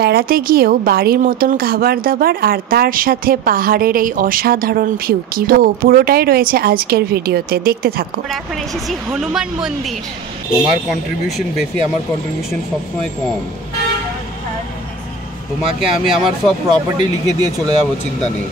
বেড়াতে গিয়েও বাড়ির মতন খাবার দাবার আর তার সাথে পাহাড়ের এই অসাধারণ ভিউ কি তো পুরোটাই রয়েছে আজকের ভিডিওতে, দেখতে থাকো। আমরা এখন এসেছি হনুমান মন্দির। তোমার কন্ট্রিবিউশন বেশি, আমার কন্ট্রিবিউশন সবসময় কম। তোমাকে আমি আমার সব প্রপার্টি লিখে দিয়ে চলে যাব, চিন্তা নেই।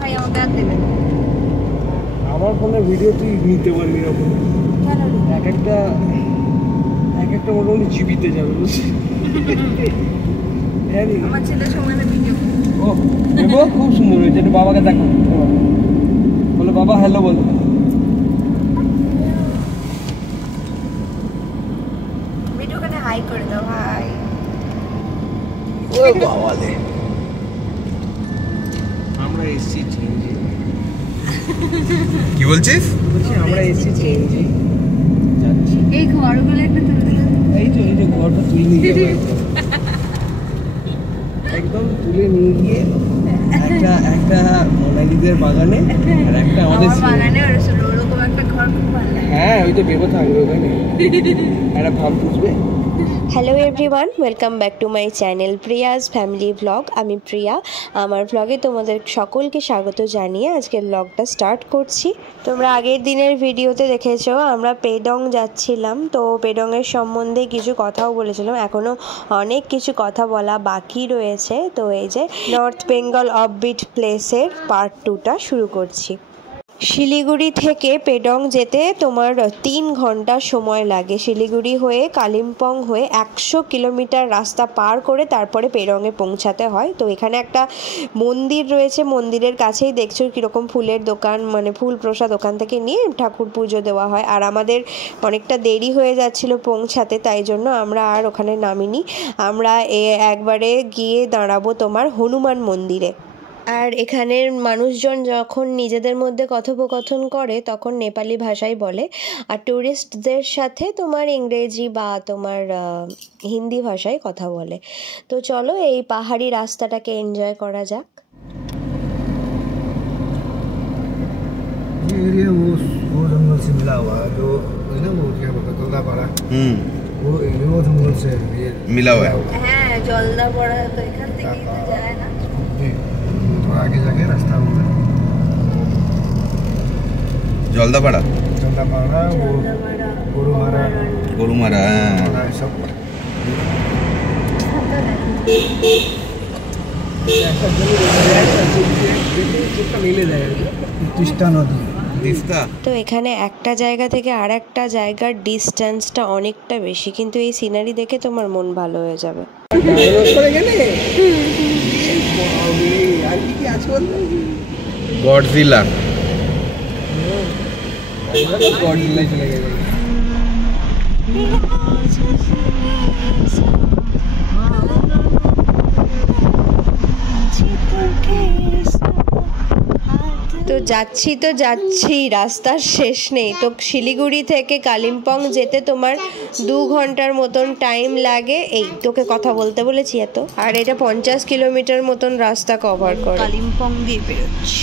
ভাই আমাকে আর দেবেন আমার ফোনে ভিডিও তুই নিতে পারবি এরকম এক একটা মোটামুটি জিবিতে যাবে, বুঝলি? আমার ছেলের সময় ভিডিও ও দেবো, খুব সুন্দর হয়েছে। একটু বাবাকে দেখো, বলো বাবা হ্যালো বলো। ভিডিওখানে হাই করে দাও ভাই। ও বাবা রে, আমরা এসছি চেঞ্জি। কি বলছিস? বলছি আমরা এসছি চেঞ্জি যাচ্ছি। এই ঘরগুলো একটা তুলে এই যে ঘরটা তুলে নিয়ে যাবো, একদম তুলে নিয়ে গিয়ে একটা মোনালিদের বাগানে আর একটা আমাদের বাগানে ওরকম একটা ঘর খুব ভালো লাগে। হ্যাঁ, ওই তো বেবো থাকবে ওখানে, একটা ভাব বুঝবে। Hello everyone, welcome back to my channel প্রিয়াজ family blog. আমি প্রিয়া, আমার ব্লগে তোমাদের সকলকে স্বাগত জানিয়ে আজকের ব্লগটা স্টার্ট করছি। তোমরা আগের দিনের ভিডিওতে দেখেছো আমরা পেডং যাচ্ছিলাম, তো পেডংয়ের সম্বন্ধে কিছু কথাও বলেছিলাম। এখনও অনেক কিছু কথা বলা বাকি রয়েছে। তো এই যে নর্থ বেঙ্গল অফবিট প্লেসের পার্ট 2টা শুরু করছি। শিলিগুড়ি থেকে পেডং যেতে তোমার 3 ঘন্টা সময় লাগে। শিলিগুড়ি হয়ে কালিম্পং হয়ে 100 কিলোমিটার রাস্তা পার করে তারপরে পেডংয়ে পৌঁছাতে হয়। তো এখানে একটা মন্দির রয়েছে, মন্দিরের কাছেই দেখছো কীরকম ফুলের দোকান, মানে ফুল প্রসাদ ওখান থেকে নিয়ে ঠাকুর পুজো দেওয়া হয়। আর আমাদের অনেকটা দেরি হয়ে যাচ্ছিল পৌঁছাতে, তাই জন্য আমরা আর ওখানে নামিনি। আমরা একবারে গিয়ে দাঁড়াবো তোমার হনুমান মন্দিরে। আর এখানের মানুষজন যখন নিজেদের মধ্যে কথোপকথন করে তখন নেপালি ভাষায় বলে, আর ট্যুরিস্টদের সাথে তোমার ইংরেজি বা তোমার হিন্দি ভাষায় কথা বলে। তো চলো এই পাহাড়ি রাস্তাটাকে এনজয় করা যাক। वो जंगल से मिला हुआ है, जो ना वो क्या बोलते हैं जल्दापाड़ा, वो जंगल से मिला हुआ है। হ্যাঁ, জলদাপাড়া তো এখান থেকে যায় না, थोड़ा आगे जाके रास्ता होगा জলদাপাড়া, वो গরুমারা सब मिले जाएगा। তিস্তা নদী। তো এখানে একটা জায়গা থেকে আর একটা জায়গার ডিস্টেন্সটা অনেকটা বেশি, কিন্তু এই সিনারি দেখে তোমার মন ভালো হয়ে যাবে। গডজিলা। তো যাচ্ছি রাস্তার শেষ নেই। তো শিলিগুড়ি থেকে কালিম্পং যেতে তোমার 2 ঘন্টার মতন টাইম লাগে। এই তোকে কথা বলতে বলেছি এত। আর এটা 50 কিলোমিটার মতন রাস্তা কভার করে। কালিম্পং দিয়ে বেরোচ্ছি।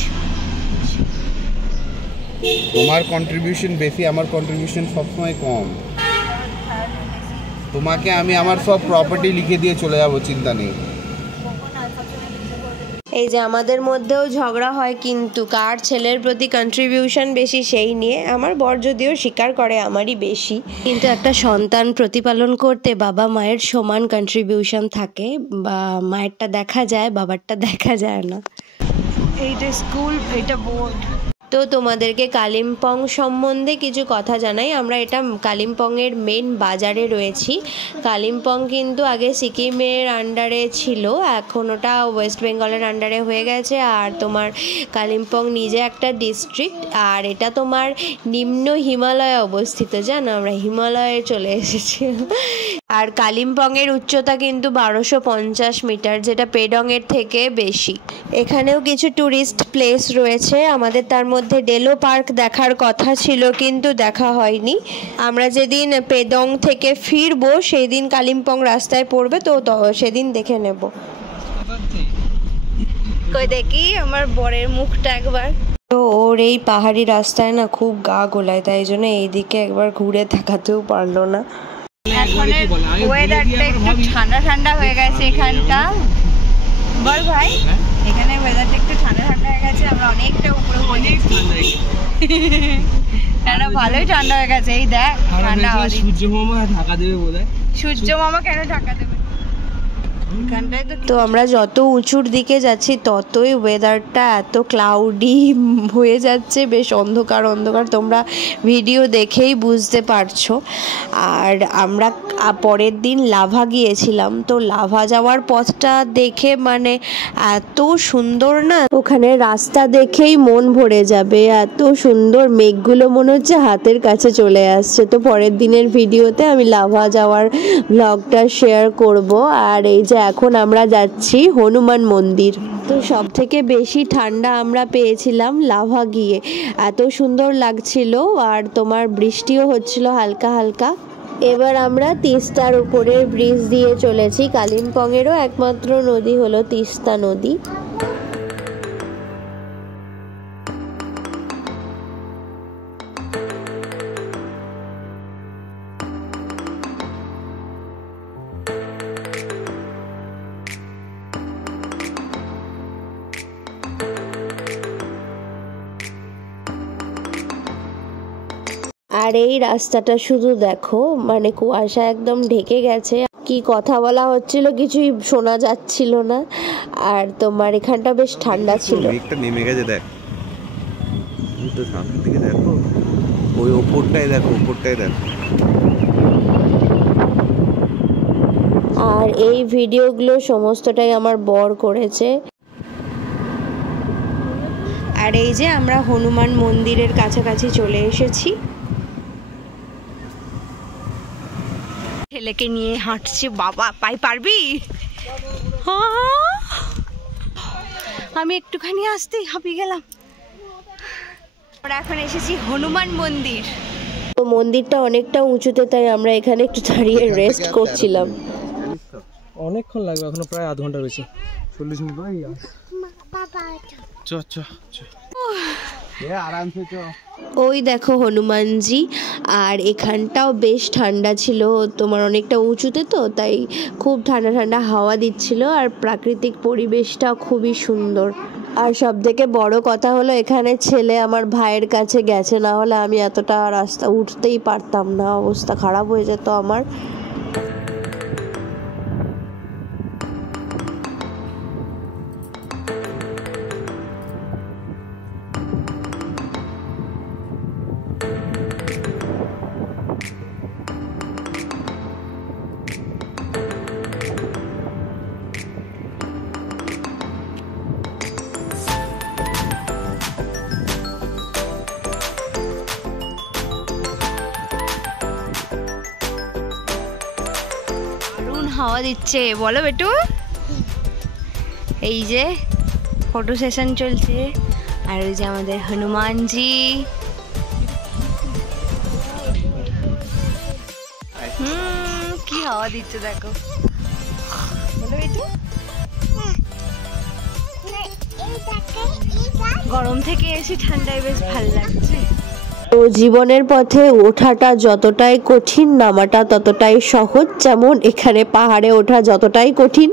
তোমার কন্ট্রিবিউশন বেশি, আমার কন্ট্রিবিউশন সবসময় কম। তোমাকে আমি আমার সব প্রপার্টি লিখে দিয়ে চলে যাব, চিন্তা নেই। এই যে আমাদের মধ্যেও ঝগড়া হয়, কিন্তু কার ছেলের প্রতি কন্ট্রিবিউশন বেশি সেই নিয়ে। আমার বর যদিও স্বীকার করে আমারই বেশি, কিন্তু একটা সন্তান প্রতিপালন করতে বাবা মায়ের সমান কন্ট্রিবিউশন থাকে। বা মায়েরটা দেখা যায়, বাবারটা দেখা যায় না। এইটা স্কুল, এটা বোর্ড। তো তোমাদেরকে কালিম্পং সম্বন্ধে কিছু কথা জানাই। আমরা এটা কালিম্পংয়ের মেন বাজারে রয়েছি। কালিম্পং কিন্তু আগে সিকিমের আন্ডারে ছিল, এখন ওটা ওয়েস্ট বেঙ্গলের আন্ডারে হয়ে গেছে। আর তোমার কালিম্পং নিজে একটা ডিস্ট্রিক্ট, আর এটা তোমার নিম্ন হিমালয়ে অবস্থিত। জানো, আমরা হিমালয়ে চলে এসেছি। আর কালিম্পংয়ের উচ্চতা কিন্তু 1250 মিটার, যেটা পেডংয়ের থেকে বেশি। এখানেও কিছু ট্যুরিস্ট প্লেস রয়েছে। আমাদের তার মধ্যে ডেলো পার্ক দেখার কথা ছিল, কিন্তু দেখা হয়নি। আমরা যেদিন পেডং থেকে ফিরবো সেই দিন কালিম্পং রাস্তায় পড়বে, তো সেদিন দেখে নেব। কই দেখি আমার বরের মুখটা একবার। তো ওর এই পাহাড়ি রাস্তায় না খুব গা গোলায়, তাই জন্য এইদিকে একবার ঘুরে তাকাতেও পারলো না। এখন ওয়েদারটা একটু ঠান্ডা ঠান্ডা হয়ে গেছে এখানটা, বল ভাই। এখানে ওয়েদারটা একটু ঠান্ডা ঠান্ডা হয়ে গেছে, আমরা অনেকটা উপরে ঠান্ডা, ভালোই ঠান্ডা হয়ে গেছে। এই দেখ ঠান্ডা, সূর্য মামা ঢাকা দেবে বোধহয়। সূর্য মামা কেন ঢাকা দেবে? তো আমরা যত উঁচুর দিকে যাচ্ছি ততই ওয়েদারটা এত ক্লাউডি হয়ে যাচ্ছে, বেশ অন্ধকার অন্ধকার, তোমরা ভিডিও দেখেই বুঝতে পারছো। আর আমরা পরের দিন লাভা গিয়েছিলাম, তো লাভা যাওয়ার পথটা দেখে মানে এত সুন্দর না, ওখানে রাস্তা দেখেই মন ভরে যাবে, এত সুন্দর, মেঘগুলো মনে হচ্ছে হাতের কাছে চলে আসছে। তো পরের দিনের ভিডিওতে আমি লাভা যাওয়ার ব্লগটা শেয়ার করব। আর এই যে এখন আমরা যাচ্ছি হনুমান মন্দির। তো সব থেকে বেশি ঠান্ডা আমরা পেয়েছিলাম লাভা গিয়ে, এত সুন্দর লাগছিল, আর তোমার বৃষ্টিও হচ্ছিল হালকা হালকা। এবার আমরা তিস্তার উপরের ব্রিজ দিয়ে চলেছি। কালিম্পংয়েরও একমাত্র নদী হলো তিস্তা নদী। আর এই রাস্তাটা শুধু দেখো, মানে কুয়াশা একদম ঢেকে গেছে, কি কথা বলা হচ্ছিল কিছুই শোনা যাচ্ছিল না। আর তোমার এখানটা বেশ ঠান্ডা ছিল। মেঘটা নেমে গেছে, দেখ তো সামনের দিকে, দেখো ওই ওপরটাই দেখো, ওপরটাই দেখো। আর এই ভিডিওগুলো সমস্তটাই আমার বর করেছে। আর এই যে আমরা হনুমান মন্দিরের কাছাকাছি চলে এসেছি। ছেলেকে নিয়ে হাঁটছি, বাবা পাই পারবি? আমি একটুখানি আসতেই হাঁপিয়ে গেলাম। আমরা এখন এসেছি হনুমান মন্দির। তো মন্দিরটা অনেকটা উঁচুতে, তাই আমরা এখানে একটু দাঁড়িয়ে রেস্ট করছিলাম। অনেকক্ষণ লাগবে, এখনো প্রায় আধ ঘন্টা রয়েছে, 40 মিনিট। ওই দেখো হনুমানজি। আর এখানটাও বেশ ঠান্ডা ছিল, তোমার অনেকটা উঁচুতে তো, তাই খুব ঠান্ডা ঠান্ডা হাওয়া দিচ্ছিল, আর প্রাকৃতিক পরিবেশটাও খুবই সুন্দর। আর সব থেকে বড় কথা হলো এখানে ছেলে আমার ভাইয়ের কাছে গেছে, না হলে আমি এতটা রাস্তা উঠতেই পারতাম না, অবস্থা খারাপ হয়ে যেত আমার। হাওয়া দিচ্ছে, বলো বেটু। এই যে ফটো সেশন চলছে, আর ওই যে আমাদের হনুমানজি। কি হাওয়া দিচ্ছে দেখো, বলো বেটু। গরম থেকে এসে ঠান্ডায় বেশ ভালো লাগছে। তো জীবনের পথে ওঠাটা যতটাই কঠিন, নামাটা ততটাই সহজ। যেমন এখানে পাহাড়ে ওঠা যতটাই কঠিন,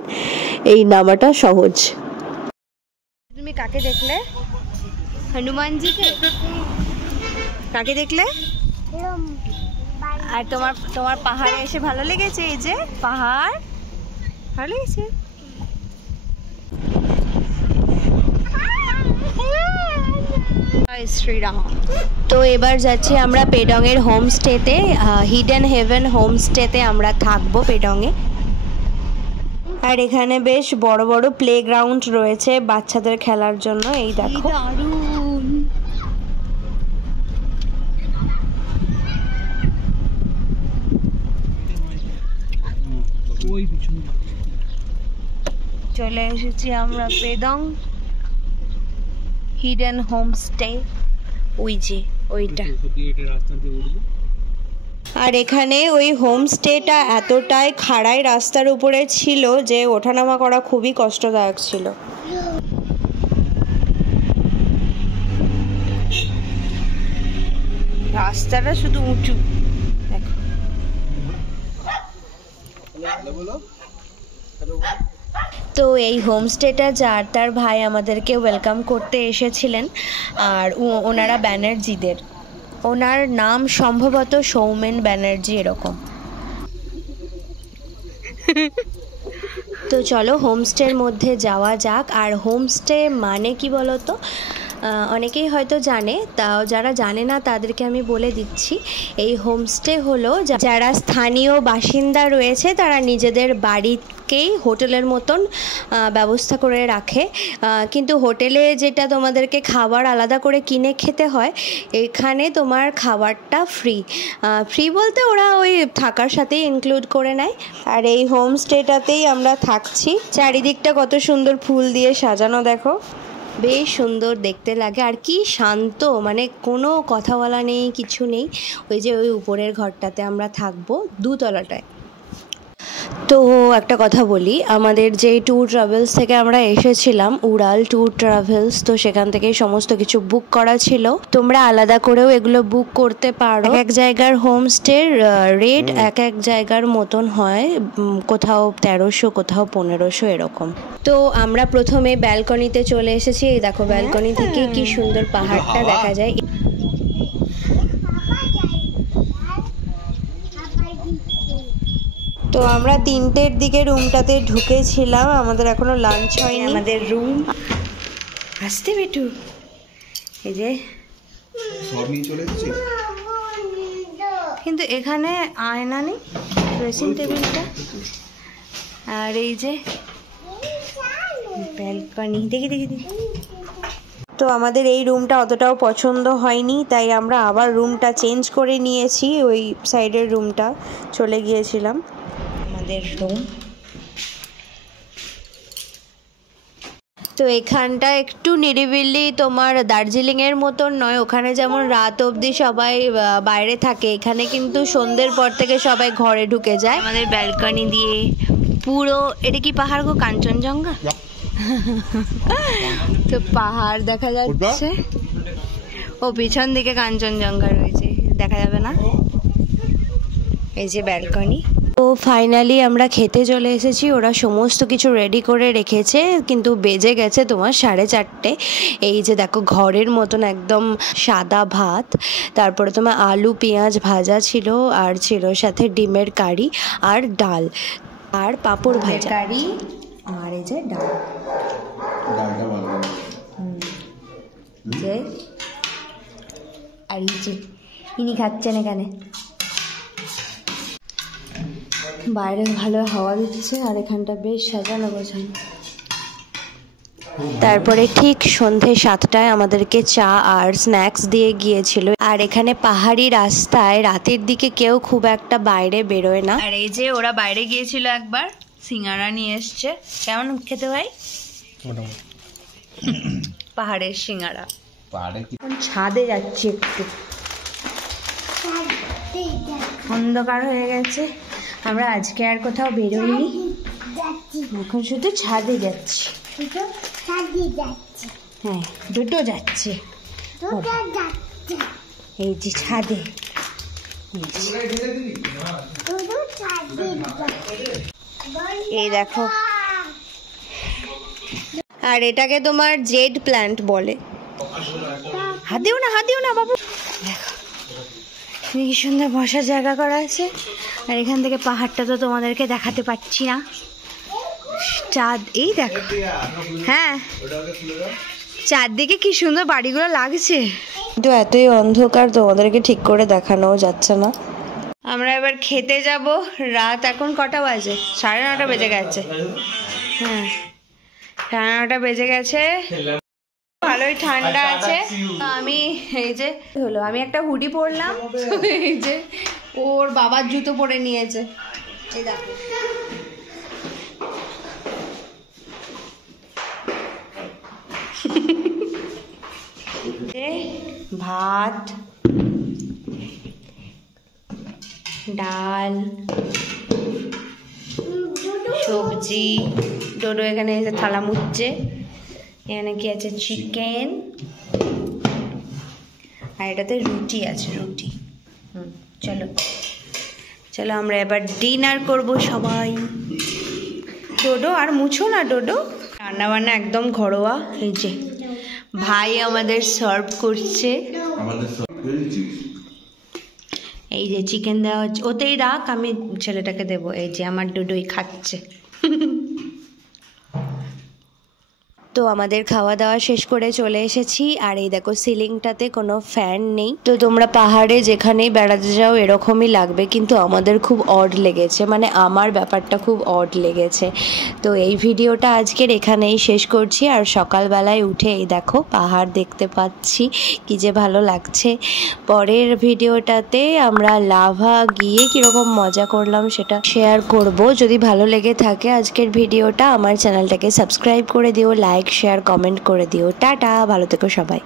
এই নামাটা সহজ। তুমি কাকে দেখলে? হনুমানজিকে। কাকে দেখলে? আর তোমার পাহাড়ে এসে ভালো লেগেছে? এই যে পাহাড় ভালো লেগেছে। শ্রীরাম। তো এবার যাচ্ছি আমরা পেডংয়ের হোমস্টেতে, হিডেন হেভেন হোমস্টেতে আমরা থাকবো পেডংয়ে। আর এখানে বেশ বড় বড় প্লেগ্রাউন্ড রয়েছে বাচ্চাদের খেলার জন্য। এই দেখো, চলে এসেছি আমরা পেডং হিডেন হোমস্টে, ওই যে ওইটা। আর এখানে ওই হোমস্টেটা এতটাই খাড়াই রাস্তার উপরে ছিল যে ওঠানামা করা খুবই কষ্টদায়ক ছিল। রাস্তাটা শুধু উঁচু দেখো। তো এই হোমস্টেটা যার তার ভাই আমাদেরকে ওয়েলকাম করতে এসেছিলেন, আর ওনারা ব্যানার্জিদের, ওনার নাম সম্ভবত সৌমেন ব্যানার্জি এরকম। তো চলো হোমস্টের মধ্যে যাওয়া যাক। আর হোমস্টে মানে কি বলো তো, অনেকেই হয়তো জানে, তাও যারা জানে না তাদেরকে আমি বলে দিচ্ছি। এই হোমস্টে হলো যারা স্থানীয় বাসিন্দা রয়েছে তারা নিজেদের বাড়িকেই হোটেলের মতন ব্যবস্থা করে রাখে, কিন্তু হোটেলে যেটা তোমাদেরকে খাবার আলাদা করে কিনে খেতে হয়, এখানে তোমার খাবারটা ফ্রি বলতে ওরা ওই থাকার সাথেই ইনক্লুড করে নেয়। আর এই হোমস্টেটাতেই আমরা থাকছি। চারিদিকটা কত সুন্দর ফুল দিয়ে সাজানো দেখো, বেশ সুন্দর দেখতে লাগে। আর কি শান্ত, মানে কোনো কথা বলা নেই, কিছু নেই। ওই যে ওই উপরের ঘরটাতে আমরা থাকবো, দোতলাটায়। তো একটা কথা বলি, আমাদের যে ট্যুর ট্রাভেলস থেকে আমরা এসেছিলাম, উড়াল ট্যুর ট্রাভেলস, তো সেখান থেকে সমস্ত কিছু বুক করা ছিল। তোমরা আলাদা করেও এগুলো বুক করতে পারো। এক জায়গার হোমস্টের রেট এক এক জায়গার মতন হয়, কোথাও 1300, কোথাও 1500 এরকম। তো আমরা প্রথমে ব্যালকনিতে চলে এসেছি। এই দেখো ব্যালকনি থেকে কি সুন্দর পাহাড়টা দেখা যায়। তো আমরা 3টের দিকে রুমটাতে ঢুকেছিলাম, আমাদের এখনো লাঞ্চ হয়নি। আমাদের রুম আসতে বেটু, এই যে সব নিয়ে চলে এসেছি, কিন্তু এখানে আয়না নেই, ড্রেসিং টেবিলটা। আর এই যে ব্যালকনি, দেখি। তো আমাদের এই রুমটা অতটাও পছন্দ হয়নি, তাই আমরা আবার রুমটা চেঞ্জ করে নিয়েছি। ওই সাইডের রুমটা চলে গিয়েছিলাম। আমাদের রুম তো এখানটা একটু নিরিবিলি, তোমার দার্জিলিংয়ের মতন নয়। ওখানে যেমন রাত অবধি সবাই বাইরে থাকে, এখানে কিন্তু সন্ধ্যের পর থেকে সবাই ঘরে ঢুকে যায়। আমাদের ব্যালকনি দিয়ে পুরো, এটা কি পাহাড় গো? কাঞ্চনজঙ্ঘা। তো পাহাড় দেখা যাচ্ছে, ও পিছন দিকে কাঞ্চনজঙ্ঘা রয়েছে, দেখা যাবে না। এই যে ব্যালকনি। তো ফাইনালি আমরা খেতে চলে এসেছি। ওরা সমস্ত কিছু রেডি করে রেখেছে, কিন্তু বেজে গেছে তোমার 4:30। এই যে দেখো ঘরের মতন একদম সাদা ভাত, তারপরে তোমার আলু পেঁয়াজ ভাজা ছিল, আর ছিল সাথে ডিমের কারি আর ডাল, আর পাঁপড় ভাজা কারি, আর এই যে ডালটা ভালো যে। আর এই যে ইনি খাচ্ছেন এখানে, বাইরে ভালো হাওয়া দিচ্ছে, আর এখানটা বেশ সাজানো গোছানো। তারপরে ঠিক সন্ধে 7টায় আমাদেরকে চা আর স্ন্যাক্স দিয়ে গিয়েছিল। আর এখানে পাহাড়ি রাস্তায় রাতের দিকে কেউ খুব একটা বাইরে বেরোয় না। আর এই যে ওরা বাইরে গিয়েছিল একবার, সিঙ্গারা নিয়ে এসছে। কেমন খেতে ভাই? পাহাড়ের সিঙ্গারা। ছাদে যাচ্ছি, একটু অন্ধকার হয়ে গেছে, আমরা আজকে আর কোথাও বেরোইনি, এখন শুধু ছাদে যাচ্ছি। হ্যাঁ, দুটো যাচ্ছে, এই যে ছাদে। এই দেখো, আর এটাকে তোমার জেড প্ল্যান্ট বলে। হাত দিও না বাবু। দেখো কি সুন্দর বসার জায়গা করা আছে। আর এখান থেকে পাহাড়টা তো তোমাদেরকে দেখাতে পাচ্ছি না, চাঁদ এই দেখো। হ্যাঁ, চারদিকে কি সুন্দর বাড়িগুলো লাগছে, কিন্তু এতই অন্ধকার তোমাদেরকে ঠিক করে দেখানো যাচ্ছে না। আমরা এবার খেতে যাব। রাত এখন কটা বাজে? 9:30 বেজে গেছে। হ্যাঁ, 9:30 বেজে গেছে। ভালোই ঠান্ডা আছে। আমি এই যে আমি একটা হুডি পরলাম, এই যে ওর বাবার জুতো পরে নিয়েছে। এই দেখো, ভাত, ডাল, সবজি। ডোডো এখানে এসে থালা মুছছে। এখানে কি আছে? চিকেন, আর এটাতে রুটি আছে, রুটি। চলো চলো আমরা এবার ডিনার করব সবাই। ডোডো আর মুছো না ডোডো। রান্না বান্না একদম ঘরোয়া। এই যে ভাই আমাদের সার্ভ করছে, এই যে চিকেন দেওয়া হচ্ছে, ওতেই রাখ আমি ছেলেটাকে দেবো। এই যে আমার ডোডোই খাচ্ছে। তো আমাদের খাওয়া দাওয়া শেষ করে চলে এসেছি, আর এই দেখো সিলিংটাতে কোনো ফ্যান নেই। তো তোমরা পাহাড়ে যেখানেই বেড়াতে যাও এরকমই লাগবে, কিন্তু আমাদের খুব অড লেগেছে, মানে আমার ব্যাপারটা খুব অড লেগেছে। তো এই ভিডিওটা আজকের এখানেই শেষ করছি। আর সকালবেলায় উঠে এই দেখো পাহাড় দেখতে পাচ্ছি, কি যে ভালো লাগছে। পরের ভিডিওটাতে আমরা লাভা গিয়ে কীরকম মজা করলাম সেটা শেয়ার করব। যদি ভালো লেগে থাকে আজকের ভিডিওটা, আমার চ্যানেলটাকে সাবস্ক্রাইব করে দিও, লাইক শেয়ার কমেন্ট করে দিও। টাটা, ভালো থেকো সবাই।